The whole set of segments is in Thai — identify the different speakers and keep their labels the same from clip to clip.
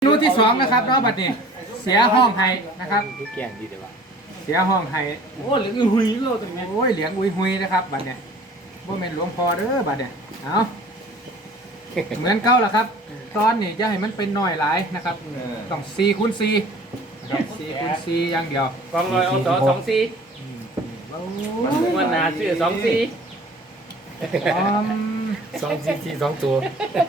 Speaker 1: นูที่สองนะครับเนาะบัดนี้เสียห้องไห้นะครับ
Speaker 2: แกงดีเดี๋ยวว่า
Speaker 1: เสียห้องไห้
Speaker 3: โอ้เหลืองหุยโลตรงนี้
Speaker 1: โอ้ยเหลียงอุยหุยนะครับบัดเนี่ยบ่แม่นหลวงพ่อเด้อบัดเนี่ยเอาเหมือนเก่าล่ะครับ ตอนนี้จะให้มันเป็นน้อยหลายนะครับต้อง4คูณ4นะครับ4คูณ4อย่างเดียว
Speaker 3: กองลอยเอาต่อ2 4มันหนาซื้อ2 4
Speaker 2: 2 ตัว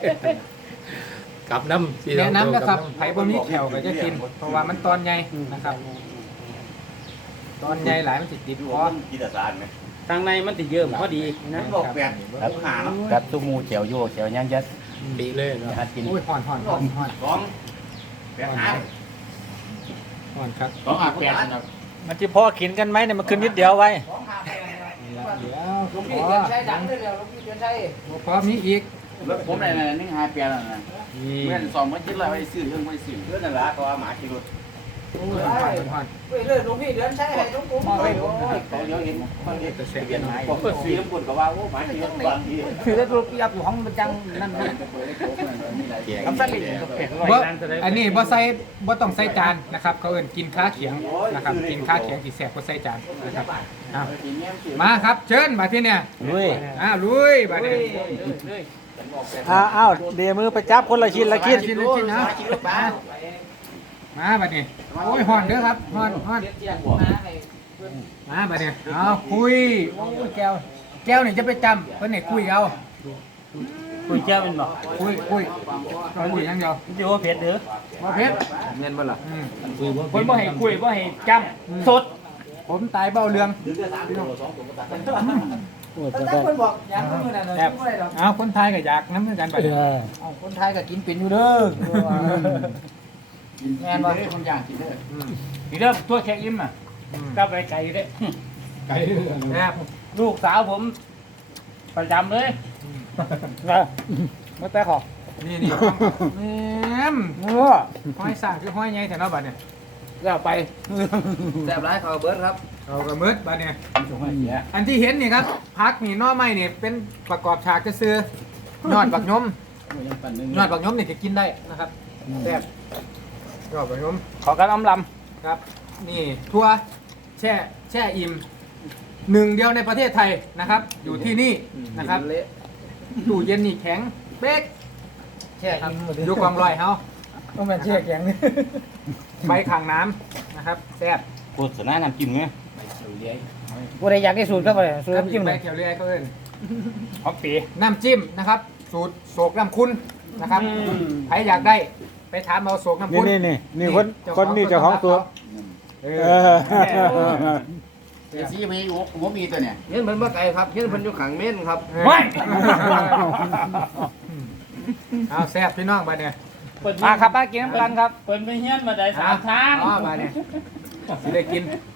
Speaker 2: กับน้ำ4
Speaker 1: แนะ
Speaker 2: 2 ตัว
Speaker 1: นำนะครับไผบ่มีแขวก็จะกิน เพราะว่ามันตอนใหญ่นะครับ ตอนใหญ่หลายมันสิติดคอ
Speaker 4: กินแต่สารไหม
Speaker 3: ทางในมันติเยิ่มพอดีนะ
Speaker 4: บอกแบบหา
Speaker 5: ครับตุ้มูเจียวโย่เจียวย่างยัด
Speaker 2: ดีเลยเนาะ
Speaker 5: ยัดกิน
Speaker 1: โอ้ยห่อนห่อนห่อนห่อน
Speaker 4: สองแบบหา
Speaker 1: ห่อนครับ
Speaker 4: สองหาแปดนะ
Speaker 6: มันจะพอกินกันไหมเนี่ยมันขึ้นนิดเดียวไว้
Speaker 1: เดี๋ยว
Speaker 3: ลูกพี่เดินใช้ดังได้แล้วลูกพี่เดินใช้
Speaker 1: พอมีอีก
Speaker 4: ผมในนั้นนี่หาแปดนะเมื่อสองมันคิดอะไรไปซื้อเรื่องไปซื้อเรื่องนั่นแหละก็หมาขี่รถ
Speaker 1: โอ้ยห่อนห่อน
Speaker 3: เฮ้ยเลยลูกพี่เดินใช้ให้ลูกผม
Speaker 4: เฮ้ยเขาเดี๋ยวเห็นเขาเห็นเปลี่ยนไม้ผมก็ซื้อน้ำปุ่นก็ว่าโอ้หมาขี่รถบางที
Speaker 3: คือได้ลูกพี่ยับอยู่ห้องมันจังนั่นนะคำสั่งอีกเป็ดร้อย
Speaker 1: บ่
Speaker 3: ล้านจะได้
Speaker 1: อันนี้บ่ใส่บ่ต้องใส่จานนะครับเขาเอิ้นกินข้าเขียงนะครับกินข้าเขียงที่แซ่บบ่ใส่จานนะครับอ้าวมาครับเชิญมาที่เนี่ย
Speaker 6: ลุย
Speaker 1: ลุยบัดนี้
Speaker 6: อ้าวเดี๋ยวมือไปจับคนละชิ้นละชิ้น
Speaker 1: ชิ้นละชิ้นนะมาบัดนี้โอ้ยห่อนเด้อครับห่อนห่อนมาบัดนี้เอาคุยโอ้ยแก้วแก้วนี่จะไปจำเพิ่นให้คุยเอา
Speaker 6: คุยเจ้าเป็นบอก
Speaker 1: คุยคุยอย่างเดียว
Speaker 6: มันจะว่าเผ็ดหรือ
Speaker 1: บ่เผ็ด
Speaker 3: เงินบ่ล่ะ
Speaker 1: อืม
Speaker 3: คนบ่ให้คุยบ่ให้จำสด
Speaker 1: ผมตายเบ้าเรือง
Speaker 3: แต่คนบอกอย่างคนนั้น
Speaker 1: แซ่บเอาคนไทยก็อยากน้ำเหมือนกันบัดนี้
Speaker 3: เอาคนไทยก็กินเป็นอยู่เด้อแม่นบ่คนย่างกินเด้อนี่เด้อตัวแขกอิ่มอ่ะกับไปไก่เด้
Speaker 1: ไก่แซ่บ
Speaker 3: ลูกสาวผมประจำเลยมาแต่ขอ
Speaker 1: นี่นี่แม่มห้อยสร้างคือห้อยใหญ่แต่เนาะบัดเนี่ย
Speaker 3: แล้วไปแซ่บร้ายเขาเบิร์ดครับ
Speaker 1: เอากระมืดบัดเนี่ยอันที่เห็นนี่ครับพักนี่หน้อไม้นี่เป็นประกอบฉากจะซื้อยอดบักยมยอดบักยมนี่จะกินได้นะครับแซ่บยอดบักยม
Speaker 3: ขอการอมล
Speaker 1: ครับ นี่ทั่วแช่อิ่มหนึ่งเดียวในประเทศไทยนะครับ อยู่ที่นี่นะครับตู้เย็นนี่แข็งเป๊ก
Speaker 3: แช่อิ่ม
Speaker 1: ดูความลอยเฮา
Speaker 3: ต้องเป็นแช่แข็งนี่
Speaker 1: ใบขังน้ำนะครับแซ่บ
Speaker 5: โฆษณาน้ำจิ้มไง
Speaker 3: กูได้อยากได้สูตรก็ไปสูตรน้ำจิ้ม
Speaker 1: ใบ
Speaker 3: เลย
Speaker 1: เขียวเรียกเขาเอิ้น
Speaker 3: หอมปี
Speaker 1: น้ำจิ้มนะครับ สูตรโศกน้ำคุณนะครับใครอยากได้ไปถามเอาโศกน้ำ
Speaker 6: นี่
Speaker 1: คุณ
Speaker 6: นี่คนนี่เจ้าของตัว
Speaker 1: เอ
Speaker 6: เอ
Speaker 1: อ
Speaker 6: อ
Speaker 4: เดี๋ยวซีมีผมมีตัวเนี่ย
Speaker 3: เห็นเพิ่นบ่ไก่ครับเห็นเพิ่นอยู่ขังเม่นครับ
Speaker 1: ไม่เอาแซ่บพี่น้องไปเนี่ย
Speaker 3: มาครับมากินน้ำกันครับเพิ่นไปเฮียนมาได้3 ทาง
Speaker 1: อ๋อมาเนี่ยสิได้กิน